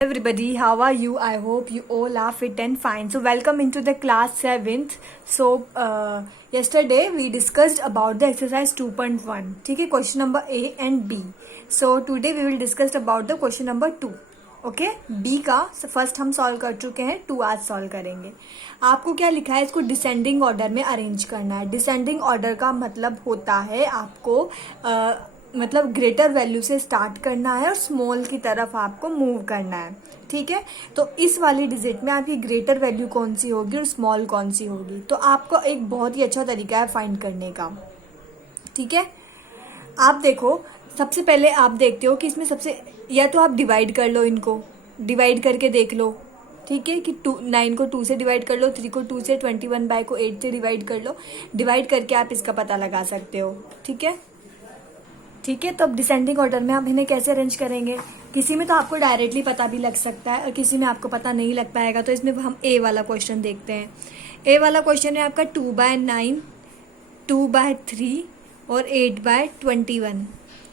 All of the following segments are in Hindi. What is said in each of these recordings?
Everybody, how are you? I hope you all are fit and fine. So welcome into the class 7th. So yesterday we discussed about the exercise 2.1. ठीक है, question number A and B. So today we will discuss about the question number 2. Okay, B का फर्स्ट हम सॉल्व कर चुके हैं, 2 आज सॉल्व करेंगे. आपको क्या लिखा है, इसको डिसेंडिंग ऑर्डर में अरेंज करना है. डिसेंडिंग ऑर्डर का मतलब होता है आपको मतलब ग्रेटर वैल्यू से स्टार्ट करना है और स्मॉल की तरफ आपको मूव करना है. ठीक है, तो इस वाली डिजिट में आपकी ग्रेटर वैल्यू कौन सी होगी और स्मॉल कौन सी होगी, तो आपको एक बहुत ही अच्छा तरीका है फाइंड करने का. ठीक है, आप देखो, सबसे पहले आप देखते हो कि इसमें सबसे, या तो आप डिवाइड कर लो, इनको डिवाइड करके देख लो. ठीक है कि 9 को 2 से डिवाइड कर लो, 3 को 2 से, 21 को 8 से डिवाइड कर लो. डिवाइड करके आप इसका पता लगा सकते हो. ठीक है, ठीक है. तो अब डिसेंडिंग ऑर्डर में आप इन्हें कैसे अरेंज करेंगे, किसी में तो आपको डायरेक्टली पता भी लग सकता है और किसी में आपको पता नहीं लग पाएगा. तो इसमें हम ए वाला क्वेश्चन देखते हैं. ए वाला क्वेश्चन है आपका 2/9, 2/3 और 8/21.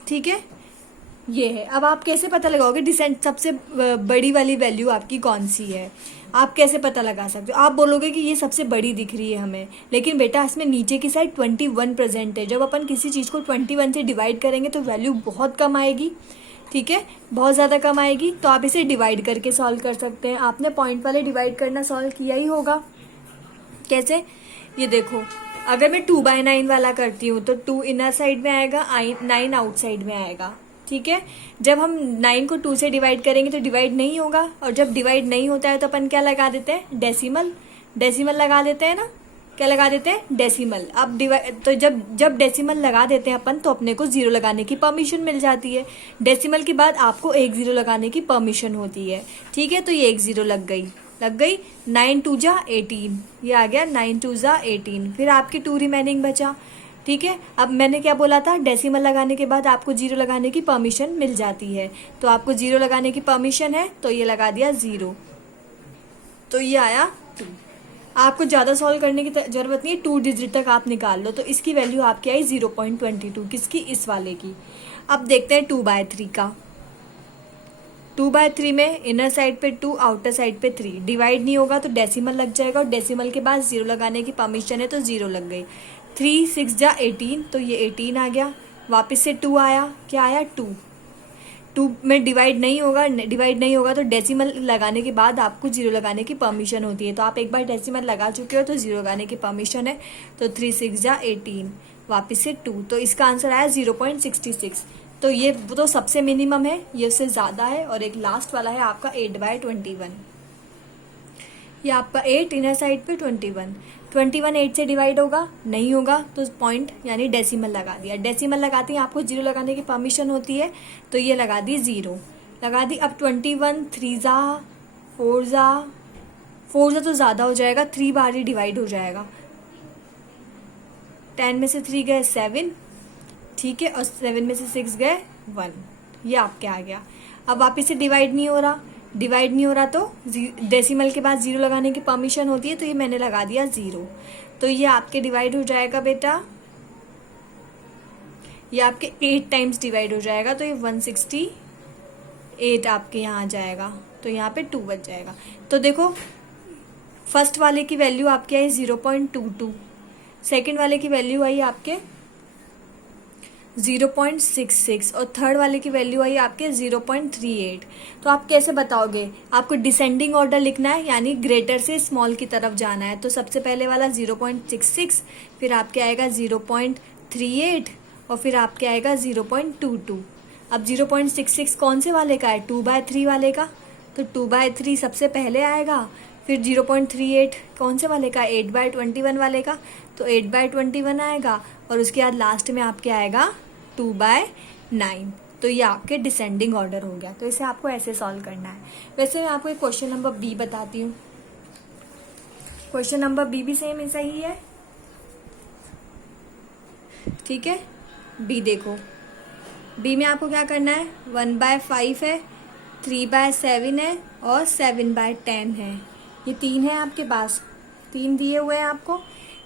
ठीक है, ये है. अब आप कैसे पता लगाओगे डिसेंट सबसे बड़ी वाली वैल्यू आपकी कौन सी है, आप कैसे पता लगा सकते हो. आप बोलोगे कि ये सबसे बड़ी दिख रही है हमें, लेकिन बेटा इसमें नीचे की साइड 21 प्रेजेंट है. जब अपन किसी चीज़ को 21 से डिवाइड करेंगे तो वैल्यू बहुत कम आएगी. ठीक है, बहुत ज़्यादा कम आएगी. तो आप इसे डिवाइड करके सॉल्व कर सकते हैं. आपने पॉइंट वाले डिवाइड करना सॉल्व किया ही होगा. कैसे, ये देखो, अगर मैं 2/9 वाला करती हूँ तो 2 इनर साइड में आएगा, 9 आउटसाइड में आएगा. ठीक है, जब हम 9 को 2 से डिवाइड करेंगे तो डिवाइड नहीं होगा, और जब डिवाइड नहीं होता है तो अपन क्या लगा देते हैं, डेसिमल लगा देते हैं ना. क्या लगा देते हैं, डेसिमल. अब डिवाइड, तो जब डेसिमल लगा देते हैं अपन तो अपने को 0 लगाने की परमिशन मिल जाती है. डेसिमल के बाद आपको एक 0 लगाने की परमिशन होती है. ठीक है, तो ये एक 0 लग गई. 9 2 जा 18, ये आ गया 9 2 जा 18. फिर आपके 2 रिमेनिंग बचा. ठीक है, अब मैंने क्या बोला था, डेसिमल लगाने के बाद आपको 0 लगाने की परमिशन मिल जाती है. तो आपको 0 लगाने की परमिशन है तो ये लगा दिया 0, तो ये आया 2. आपको ज़्यादा सॉल्व करने की जरूरत नहीं है, 2 डिजिट तक आप निकाल लो. तो इसकी वैल्यू आपकी आई 0.22. किसकी, इस वाले की. अब देखते हैं 2/3 का. 2/3 में इनर साइड पे 2, आउटर साइड पे 3. डिवाइड नहीं होगा तो डेसिमल लग जाएगा, और डेसिमल के बाद 0 लगाने की परमिशन है तो 0 लग गई. 3 6 जा 18, तो ये 18 आ गया. वापस से 2 आया, क्या आया 2 में डिवाइड नहीं होगा तो डेसिमल लगाने के बाद आपको 0 लगाने की परमिशन होती है. तो आप एक बार डेसिमल लगा चुके हो तो 0 लगाने की परमिशन है. तो 3 6 जा 18, वापस से 2, तो इसका आंसर आया 0.66. तो ये तो सबसे मिनिमम है, ये उससे ज़्यादा है. और एक लास्ट वाला है आपका 8/21. ये आपका 8 इनर साइड पे 21 8 से डिवाइड होगा, नहीं होगा तो पॉइंट यानी डेसिमल लगा दिया. डेसिमल लगाते ही आपको 0 लगाने की परमिशन होती है, तो ये लगा दी 0 लगा दी. अब 21 3 जा 4 जा तो ज़्यादा हो जाएगा, 3 बार ही डिवाइड हो जाएगा. 10 में से 3 गए 7. ठीक है, और 7 में से 6 गए 1. ये आपके आ गया. अब वापस से डिवाइड नहीं हो रहा तो डेसिमल के बाद 0 लगाने की परमिशन होती है, तो ये मैंने लगा दिया 0. तो ये आपके डिवाइड हो जाएगा बेटा, ये आपके 8 टाइम्स डिवाइड हो जाएगा. तो ये 168 आपके यहाँ आ जाएगा. तो यहाँ पे 2 बच जाएगा. तो देखो, फर्स्ट वाले की वैल्यू आपके आई 0.22, सेकेंड वाले की वैल्यू आई आपके 0.66 और थर्ड वाले की वैल्यू आई आपके 0.38. तो आप कैसे बताओगे, आपको डिसेंडिंग ऑर्डर लिखना है, यानी ग्रेटर से स्मॉल की तरफ जाना है. तो सबसे पहले वाला 0.66, फिर आपके आएगा 0.38 और फिर आपके आएगा 0.22. अब 0.66 कौन से वाले का है, 2/3 वाले का, तो 2/3 सबसे पहले आएगा. फिर 0.38 कौन से वाले का, 8/21 वाले का, तो 8/21 आएगा. और उसके बाद लास्ट में आपके आएगा 2/9. तो ये आपके डिसेंडिंग ऑर्डर हो गया. तो इसे आपको ऐसे सॉल्व करना है. वैसे मैं आपको एक क्वेश्चन नंबर बी बताती हूँ. क्वेश्चन नंबर बी भी सेम ऐसा ही है. ठीक है, बी देखो, बी में आपको क्या करना है, 1/5 है, 3/7 है और 7/10 है. ये 3 है आपके पास, 3 दिए हुए हैं आपको.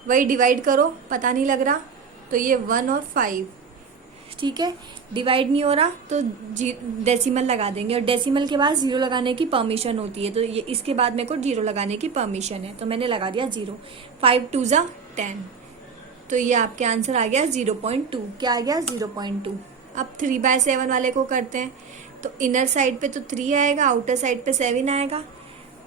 वही डिवाइड करो, पता नहीं लग रहा, तो ये 1 और 5. ठीक है, डिवाइड नहीं हो रहा तो डेसिमल लगा देंगे, और डेसिमल के बाद जीरो लगाने की परमिशन होती है, तो ये इसके बाद मेरे को जीरो लगाने की परमिशन है, तो मैंने लगा दिया जीरो। 5 2 ज़ा 10, तो ये आपके आंसर आ गया 0.2। क्या आ गया? 0.2। अब 3/7 वाले को करते हैं, तो इनर साइड पे तो 3 आएगा, आउटर साइड पे 7 आएगा।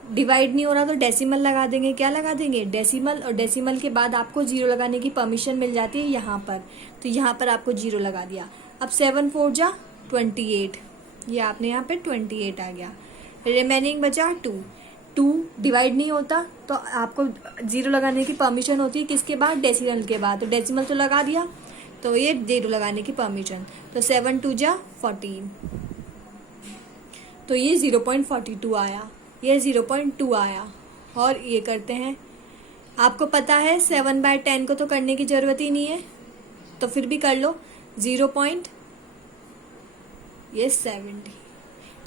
डिवाइड नहीं हो रहा तो डेसिमल लगा देंगे। क्या लगा देंगे? डेसिमल, और डेसिमल के बाद आपको जीरो लगाने की परमिशन मिल जाती है यहाँ पर, तो यहाँ पर आपको जीरो लगा दिया। अब 7 4 जा 28, ये आपने यहाँ पे 28 आ गया। रिमेनिंग बचा 2 डिवाइड नहीं होता तो आपको जीरो लगाने की परमिशन होती है किसके बाद? डेसिमल के बाद, तो डेसिमल तो लगा दिया, तो ये जीरो लगाने की परमिशन, तो 7 2 जा 14, तो ये 0.42 आया, ये 0.2 आया। और ये करते हैं, आपको पता है 7/10 को तो करने की ज़रूरत ही नहीं है, तो फिर भी कर लो। 0.70,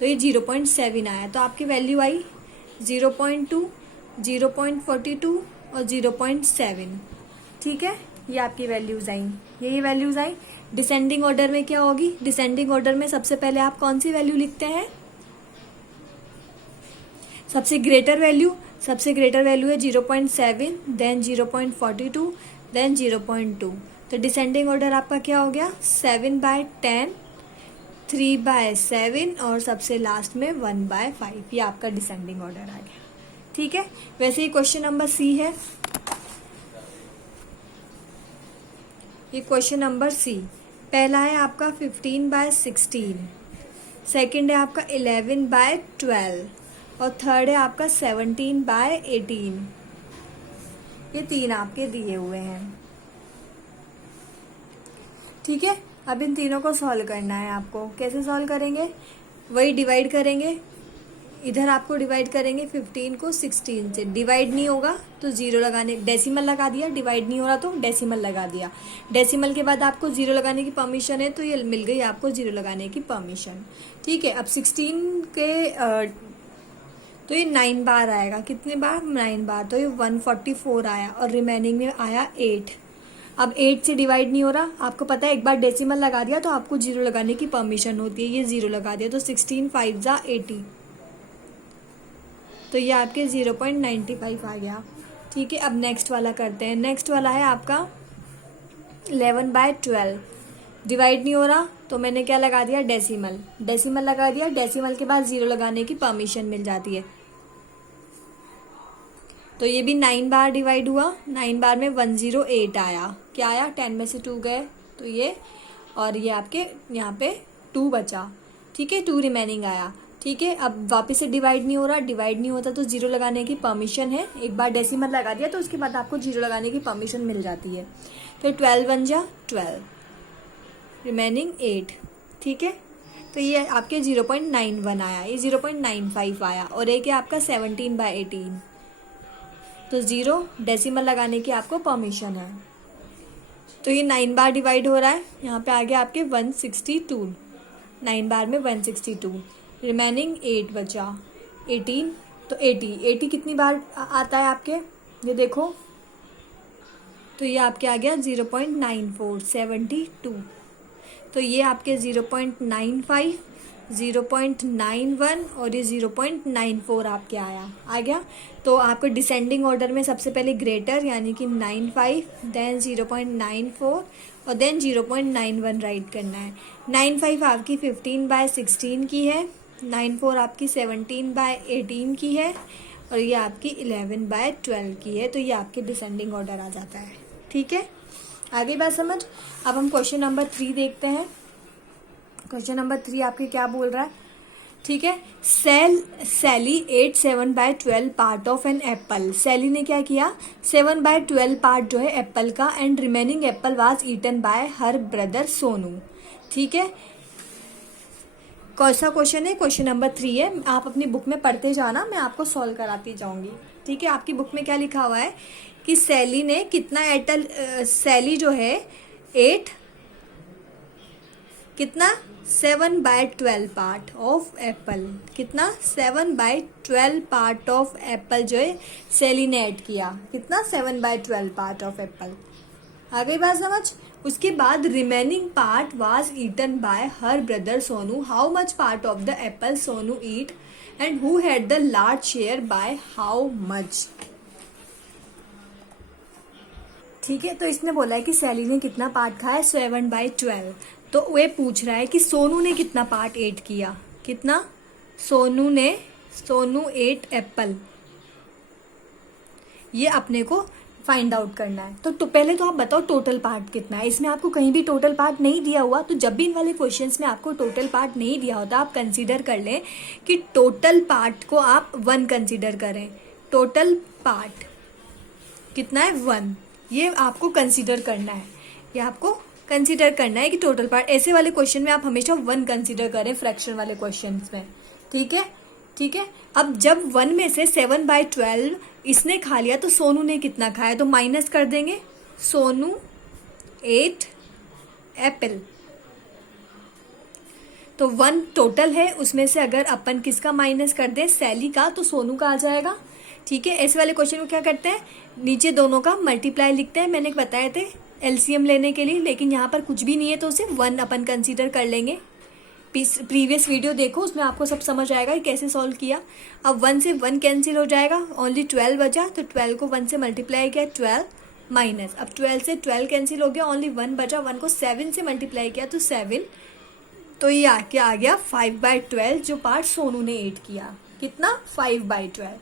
तो ये 0.7 आया, तो आपकी वैल्यू आई 0.2, 0.42 और 0.7। ठीक है, ये आपकी वैल्यूज आई, यही वैल्यूज आई। डिसेंडिंग ऑर्डर में क्या होगी? डिसेंडिंग ऑर्डर में सबसे पहले आप कौन सी वैल्यू लिखते हैं? सबसे ग्रेटर वैल्यू है 0.7, देन 0.42, देन 0.2। तो डिसेंडिंग ऑर्डर आपका क्या हो गया? 7/10, 3/7 और सबसे लास्ट में 1/5। ये आपका डिसेंडिंग ऑर्डर आ गया। ठीक है, वैसे ही क्वेश्चन नंबर सी है, ये क्वेश्चन नंबर सी। पहला है आपका 15/16, सेकंड है आपका 11/12 और थर्ड है आपका 17/18। ये तीन आपके दिए हुए हैं। ठीक है, अब इन तीनों को सॉल्व करना है आपको। कैसे सॉल्व करेंगे? वही डिवाइड करेंगे, इधर आपको डिवाइड करेंगे 15 को 16 से। डिवाइड नहीं होगा तो जीरो लगाने, डेसिमल लगा दिया, डिवाइड नहीं हो रहा तो डेसिमल लगा दिया। डेसिमल के बाद आपको जीरो लगाने की परमिशन है, तो ये मिल गई आपको जीरो लगाने की परमिशन। ठीक है, अब 16 के तो ये 9 बार आएगा। कितने बार? 9 बार, तो ये 144 आया, और रिमेनिंग में आया 8। अब 8 से डिवाइड नहीं हो रहा, आपको पता है एक बार डेसिमल लगा दिया तो आपको जीरो लगाने की परमिशन होती है, ये जीरो लगा दिया, तो 16 5 ज़ा 80, तो ये आपके 0.95 आ गया। ठीक है, अब नेक्स्ट वाला करते हैं। नेक्स्ट वाला है आपका 11/12, डिवाइड नहीं हो रहा तो मैंने क्या लगा दिया? डेसिमल लगा दिया। डेसिमल के बाद जीरो लगाने की परमिशन मिल जाती है, तो ये भी 9 बार डिवाइड हुआ। 9 बार में 108 आया। क्या आया? 10 में से 2 गए तो ये, और ये आपके यहाँ पे 2 बचा। ठीक है, 2 रिमेनिंग आया। ठीक है, अब वापस से डिवाइड नहीं हो रहा, डिवाइड नहीं होता तो जीरो लगाने की परमिशन है। एक बार डेसिमल लगा दिया तो उसके बाद आपको जीरो लगाने की परमिशन मिल जाती है। फिर 12 बन जा 12, रिमेनिंग 8। ठीक है, तो ये आपके 0.91 आया, ये 0.95 आया, और एक है आपका 17/18, तो जीरो डेसिमल लगाने की आपको परमिशन है। तो ये 9 बार डिवाइड हो रहा है, यहाँ पे आ गया आपके 162, 9 बार में 162, रिमेनिंग 8 बचा, 18, तो 80 कितनी बार आता है आपके? ये देखो, तो ये आपके आ गया 0.94, 72, तो ये आपके 0.95, 0.91 और ये 0.94 आपके आ गया। तो आपको डिसेंडिंग ऑर्डर में सबसे पहले ग्रेटर यानी कि 95, देन 0.94 और देन 0.91 राइट करना है। 95 आपकी 15/16 की है, 94 आपकी 17/18 की है, और ये आपकी 11/12 की है। तो ये आपके डिसेंडिंग ऑर्डर आ जाता है। ठीक है, आगे बात समझ। अब हम क्वेश्चन नंबर 3 देखते हैं। क्वेश्चन नंबर 3 आपके क्या बोल रहा है? ठीक है, Sally ate 7/12 part of an apple. Sally ने क्या किया? 7/12 पार्ट जो है एप्पल का, and remaining apple was eaten by her brother Sonu. ठीक है, कौन सा क्वेश्चन है? क्वेश्चन नंबर 3 है। आप अपनी बुक में पढ़ते जाना, मैं आपको सॉल्व कराती जाऊंगी। ठीक है, आपकी बुक में क्या लिखा हुआ है कि सैली ने कितना सैली जो है 8 कितना 7/12 पार्ट ऑफ एप्पल, कितना 7/12 पार्ट ऑफ एप्पल जो है सैली ने ऐड किया। कितना? 7/12 पार्ट ऑफ एप्पल। आ गई बात समझ? उसके बाद remaining part was eaten by her brother Sonu, how much part of the apple Sonu eat and who had the large share by how much. ठीक है, तो इसने बोला है कि सैली ने कितना पार्ट खाया, 7/12। तो वे पूछ रहा है कि सोनू ने कितना पार्ट एट किया, कितना सोनू एट एप्पल, ये अपने को फाइंड आउट करना है। तो पहले तो आप बताओ टोटल पार्ट कितना है। इसमें आपको कहीं भी टोटल पार्ट नहीं दिया हुआ, तो जब भी इन वाले क्वेश्चंस में आपको टोटल पार्ट नहीं दिया होता, आप कंसीडर कर लें कि टोटल पार्ट को आप 1 कंसीडर करें। टोटल पार्ट कितना है, 1, ये आपको कंसीडर करना है। ये आपको कंसीडर करना है कि टोटल पार्ट, ऐसे वाले क्वेश्चन में आप हमेशा 1 कंसीडर करें फ्रैक्शन वाले क्वेश्चन में। ठीक है, ठीक है। अब जब 1 में से 7/12 इसने खा लिया तो सोनू ने कितना खाया, तो माइनस कर देंगे। सोनू 8 एप्पल, तो 1 टोटल है, उसमें से अगर अपन किसका माइनस कर दें, सैली का, तो सोनू का आ जाएगा। ठीक है, ऐसे वाले क्वेश्चन को क्या करते हैं, नीचे दोनों का मल्टीप्लाई लिखते हैं। मैंने बताए थे एलसीएम लेने के लिए, लेकिन यहाँ पर कुछ भी नहीं है तो उसे 1 अपन कंसीडर कर लेंगे। प्रीवियस वीडियो देखो, उसमें आपको सब समझ आएगा कि कैसे सॉल्व किया। अब 1 से 1 कैंसिल हो जाएगा, ओनली 12 बचा, तो 12 को 1 से मल्टीप्लाई किया, 12 माइनस, अब 12 से 12 कैंसिल हो गया, ओनली 1 बचा, 1 को 7 से मल्टीप्लाई किया तो 7, तो ये आके आ गया 5/12, जो पार्ट सोनू ने एट किया। कितना, 5/12।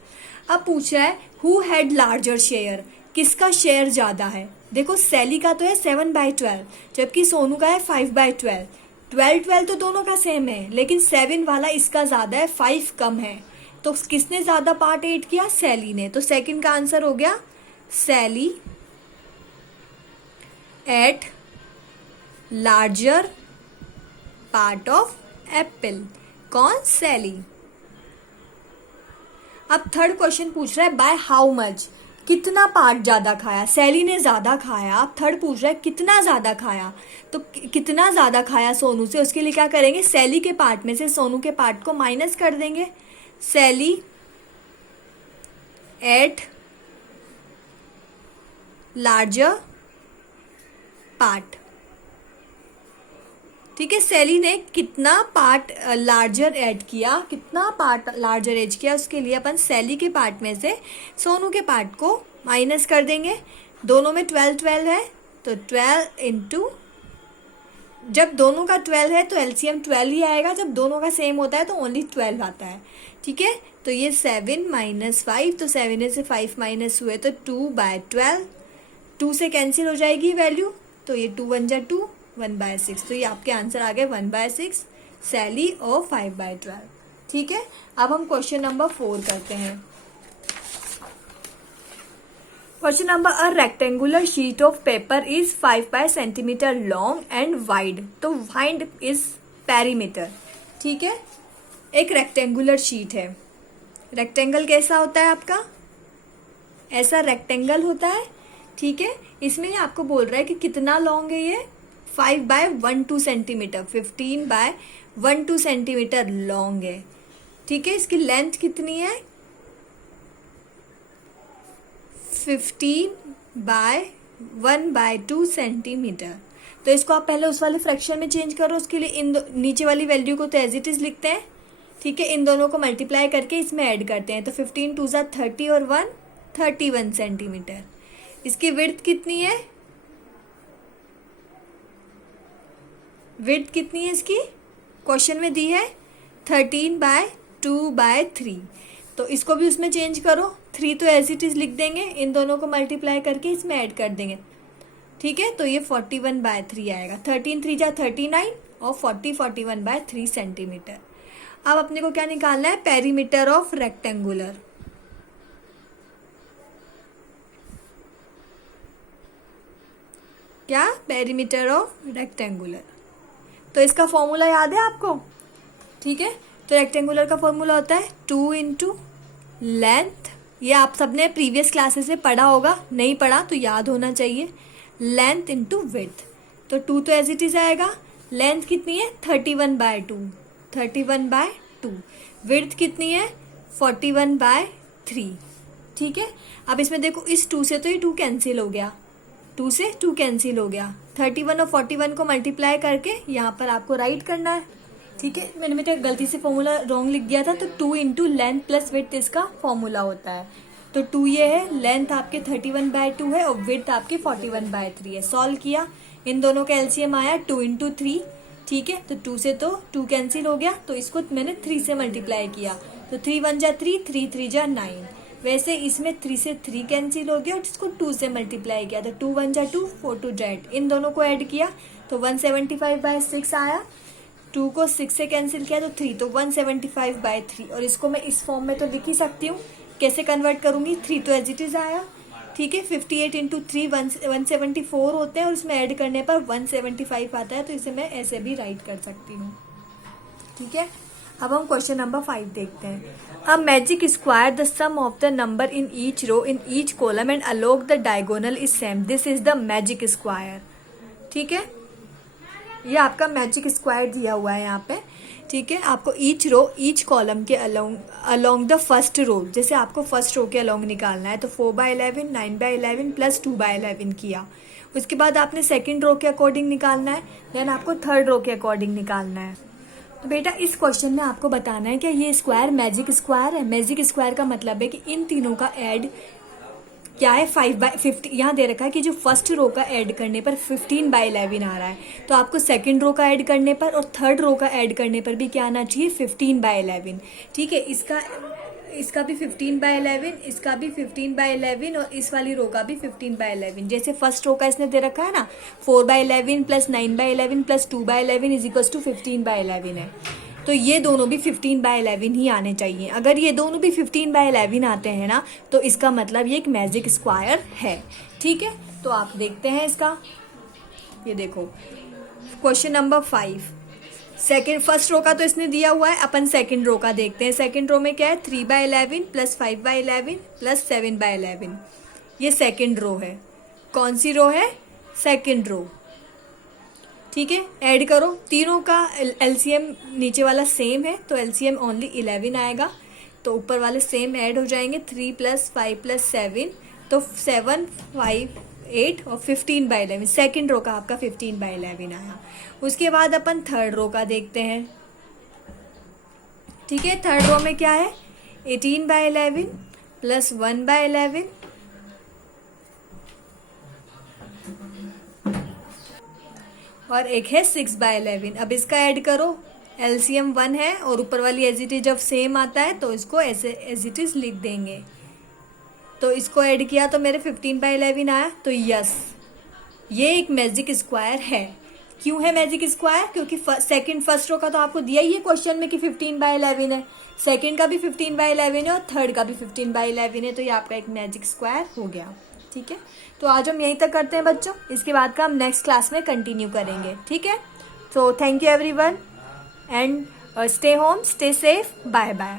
अब पूछ रहा है हु हैड लार्जर शेयर, किसका शेयर ज्यादा है। देखो सैली का तो है 7/12, जबकि सोनू का है 5/12। 12 तो दोनों का सेम है, लेकिन 7 वाला इसका ज्यादा है, 5 कम है। तो किसने ज्यादा पार्ट एट किया, सैली ने। तो सेकंड का आंसर हो गया Sally ate larger part of apple. कौन, सैली। अब थर्ड क्वेश्चन पूछ रहा है बाय हाउ मच, कितना पार्ट ज्यादा खाया, सैली ने ज्यादा खाया। अब थर्ड पूछ रहा है कितना ज्यादा खाया, तो कितना ज्यादा खाया सोनू से, उसके लिए क्या करेंगे, सैली के पार्ट में से सोनू के पार्ट को माइनस कर देंगे। सैली एट लार्जर पार्ट। ठीक है, सैली ने कितना पार्ट लार्जर ऐड किया, कितना पार्ट लार्जर ऐड किया, उसके लिए अपन सैली के पार्ट में से सोनू के पार्ट को माइनस कर देंगे। दोनों में 12 है, तो 12 इंटू, जब दोनों का 12 है तो एलसीएम 12 ही आएगा, जब दोनों का सेम होता है तो ओनली 12 आता है। ठीक है, तो ये 7 - 5, तो 7 में से 5 माइनस हुए तो 2/12, 2 से कैंसिल हो जाएगी वैल्यू, तो ये 2 1 जा 2, 1/6, तो ये आपके आंसर आ गए 1/6, सैली और 5/12। ठीक है, अब हम क्वेश्चन नंबर 4 करते हैं। Question number, a rectangular sheet of paper is 5 cm long and wide, तो वाइड इज पेरीमीटर। ठीक है, एक रेक्टेंगुलर शीट है। रेक्टेंगल कैसा होता है आपका, ऐसा रेक्टेंगल होता है। ठीक है, इसमें आपको बोल रहा है कि कितना लॉन्ग है, ये 5/12 सेंटीमीटर, 15/12 सेंटीमीटर लॉन्ग है। ठीक है, इसकी लेंथ कितनी है, 15/1/2 सेंटीमीटर। तो इसको आप पहले उस वाले फ्रैक्शन में चेंज करो, उसके लिए इन नीचे वाली वैल्यू को तो एज इट इज लिखते हैं। ठीक है, इन दोनों को मल्टीप्लाई करके इसमें ऐड करते हैं, तो 15 2 = 30 और 1 31 सेंटीमीटर। इसकी विड्थ कितनी है, विड्थ कितनी है इसकी, क्वेश्चन में दी है 13/2/3, तो इसको भी उसमें चेंज करो, 3 तो एज इट इज लिख देंगे, इन दोनों को मल्टीप्लाई करके इसमें ऐड कर देंगे। ठीक है, तो ये 41/3 आएगा, 13 3 = 39 और 41/3 सेंटीमीटर। अब अपने को क्या निकालना है, पेरीमीटर ऑफ रेक्टेंगुलर। क्या, पेरीमीटर ऑफ रेक्टेंगुलर। तो इसका फॉर्मूला याद है आपको। ठीक है, तो रेक्टेंगुलर का फॉर्मूला होता है 2 × लेंथ, ये आप सबने प्रीवियस क्लासेस में पढ़ा होगा, नहीं पढ़ा तो याद होना चाहिए, लेंथ × विड्थ। तो 2 तो एज इट इज आएगा, लेंथ कितनी है 31/2, 31/2, विड्थ कितनी है 41/3। ठीक है, अब इसमें देखो इस 2 से तो ये 2 कैंसिल हो गया, 2 से 2 कैंसिल हो गया, 31 और 41 को मल्टीप्लाई करके यहाँ पर आपको राइट करना है। ठीक है, मैंने बेटा गलती से फॉर्मूला रॉन्ग लिख दिया था, तो 2 इंटू लेंथ प्लस विड्थ इसका फॉर्मूला होता है। तो 2 ये है, लेंथ आपके 31/2 है और विड्थ आपके 41/3 है। सॉल्व किया, इन दोनों का एलसीएम आया 2 इंटू 3। ठीक है, तो 2 से तो 2 कैंसिल हो गया, तो इसको मैंने 3 से मल्टीप्लाई किया, तो 3 1 जा 3, 3 3 जा 9। वैसे इसमें 3 से 3 कैंसिल हो गया और इसको 2 से मल्टीप्लाई किया, तो 2 1 जा 2, 4 2 जा 8। इन दोनों को ऐड किया तो 175/6 आया। 2 को 6 से कैंसिल किया तो 3, तो 175/3। और इसको मैं इस फॉर्म में तो लिख ही सकती हूँ, कैसे कन्वर्ट करूंगी, 3 तो एज इट इज आया। ठीक है, 58 इंटू 3 174 होते हैं और इसमें ऐड करने पर 175 आता है, तो इसे मैं ऐसे भी राइट कर सकती हूँ। ठीक है, अब हम क्वेश्चन नंबर 5 देखते हैं। A magic square the sum of the number in each row in each column and along the diagonal is same, this is the magic square. ठीक है, ये आपका मैजिक स्क्वायर दिया हुआ है यहाँ पे। ठीक है, आपको ईच रो ईच कॉलम के अलोंग द फर्स्ट रो, जैसे आपको फर्स्ट रो के अलोंग निकालना है, तो 4/11 9/11 प्लस 2/11 किया। उसके बाद आपने सेकंड रो के अकॉर्डिंग निकालना है, देन आपको थर्ड रो के अकॉर्डिंग निकालना है। तो बेटा इस क्वेश्चन में आपको बताना है कि ये स्क्वायर मैजिक स्क्वायर है। मैजिक स्क्वायर का मतलब है कि इन तीनों का ऐड क्या है, 5/50। यहाँ दे रखा है कि जो फर्स्ट रो का ऐड करने पर 15/11 आ रहा है, तो आपको सेकंड रो का ऐड करने पर और थर्ड रो का ऐड करने पर भी क्या आना चाहिए, 15/11। ठीक है, इसका भी 15/11, इसका भी 15/11 और इस वाली रो का भी 15/11। जैसे फर्स्ट रो का इसने दे रखा है ना, 4/11 plus 9/11 plus 2/11 is equal to 15/11 है, तो ये दोनों भी 15/11 ही आने चाहिए। अगर ये दोनों भी 15/11 आते हैं ना, तो इसका मतलब ये एक मैजिक स्क्वायर है। ठीक है, तो आप देखते हैं इसका, ये देखो क्वेश्चन नंबर 5। फर्स्ट रो का तो इसने दिया हुआ है, अपन सेकंड रो का देखते हैं। सेकंड रो में क्या है, 3/11 प्लस 5/11 प्लस 7/11, ये सेकंड रो है। कौन सी रो है, सेकंड रो। ठीक है, ऐड करो, तीनों का एलसीएम नीचे वाला सेम है, तो एलसीएम ओनली 11 आएगा, तो ऊपर वाले सेम ऐड हो जाएंगे। 3 + 5 + 7, तो 7 5 8 और 15/11, सेकेंड रो का आपका 15/11 आया। उसके बाद अपन थर्ड रो का देखते हैं। ठीक है, थर्ड रो में क्या है, 18/11 प्लस 1/11 और एक है 6/11। अब इसका ऐड करो, एलसीएम 1 है और ऊपर वाली एज इट इज जब सेम आता है तो इसको ऐसे एज इट इज लिख देंगे। तो इसको ऐड किया तो मेरे 15/11 आया, तो यस ये एक मैजिक स्क्वायर है। क्यों है मैजिक स्क्वायर, क्योंकि फर्स्ट रो का तो आपको दिया ही है क्वेश्चन में कि 15/11 है, सेकंड का भी 15/11 है और थर्ड का भी 15/11 है, तो ये आपका एक मैजिक स्क्वायर हो गया। ठीक है, तो आज हम यहीं तक करते हैं बच्चों, इसके बाद का हम नेक्स्ट क्लास में कंटिन्यू करेंगे। ठीक है, तो thank you everyone and stay home, stay safe, bye bye.